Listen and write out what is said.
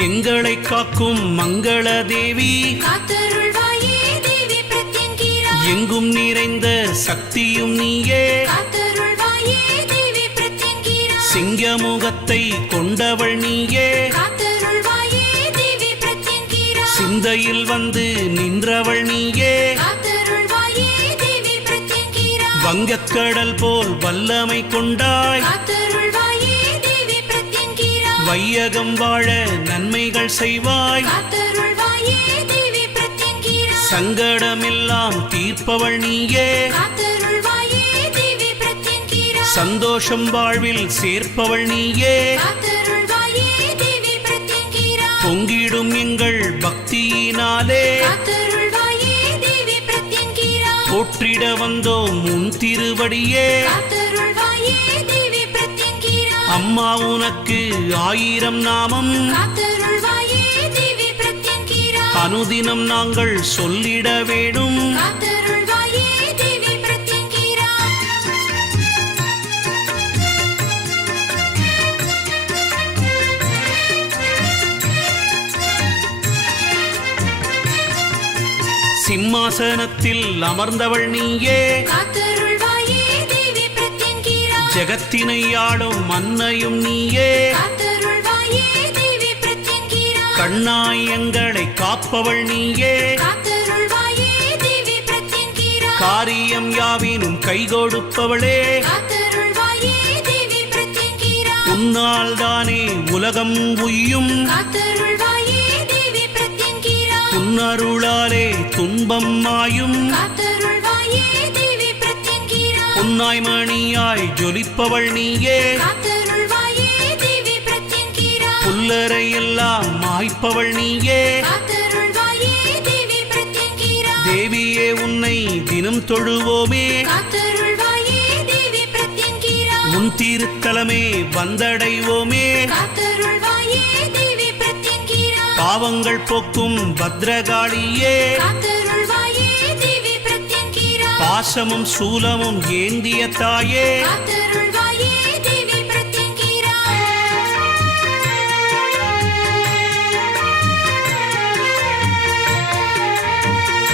எங்களை காக்கும் மங்கள தேவி. எங்கும் நிறைந்த சக்தியும் நீயே. சிங்கமுகத்தை கொண்டவள் நீயே. சிந்தையில் வந்து நின்றவள் நீயே. வங்கக்கடல் போல் வல்லமை கொண்டாய். வையகம் வாழ நன்மைகள் செய்வாய். சங்கடமெல்லாம் தீர்ப்பவள் நீயே. சந்தோஷம் வாழ்வில் சேர்ப்பவள் நீயே. பொங்கிடும் எங்கள் பக்தியினாலே. போற்றிட வந்தோம் உன் திருவடியே. அம்மா உனக்கு ஆயிரம் நாமம். அனுதினம் நாங்கள் சொல்லிட வேணும் பிரத்யங்கிரா சிம்மாசனத்தில் அமர்ந்தவள் நீயே. பிரத்யங்கிரா ஜெகத்தினை ஆளும் மன்னையும் நீயே. கண்ணாய் எங்களை காப்பவள் நீயே. காரியம் யாவினும் கை கொடுப்பவளே. உன்னால் தானே உலகம் உய்யும். உன்னருளாலே துன்பம் மாயும். உன்னாய் மணியாய் ஜொலிப்பவள் நீயே. புல்லரை எல்லாம் மாய்ப்பவள் நீயே. தேவியே உன்னை தினம் தொழுவோமே. உன் திருத்தலமே வந்தடைவோமே. பாவங்கள் போக்கும் பத்ரகாளியே. பாசமும் சூலமும் ஏந்திய தாயே.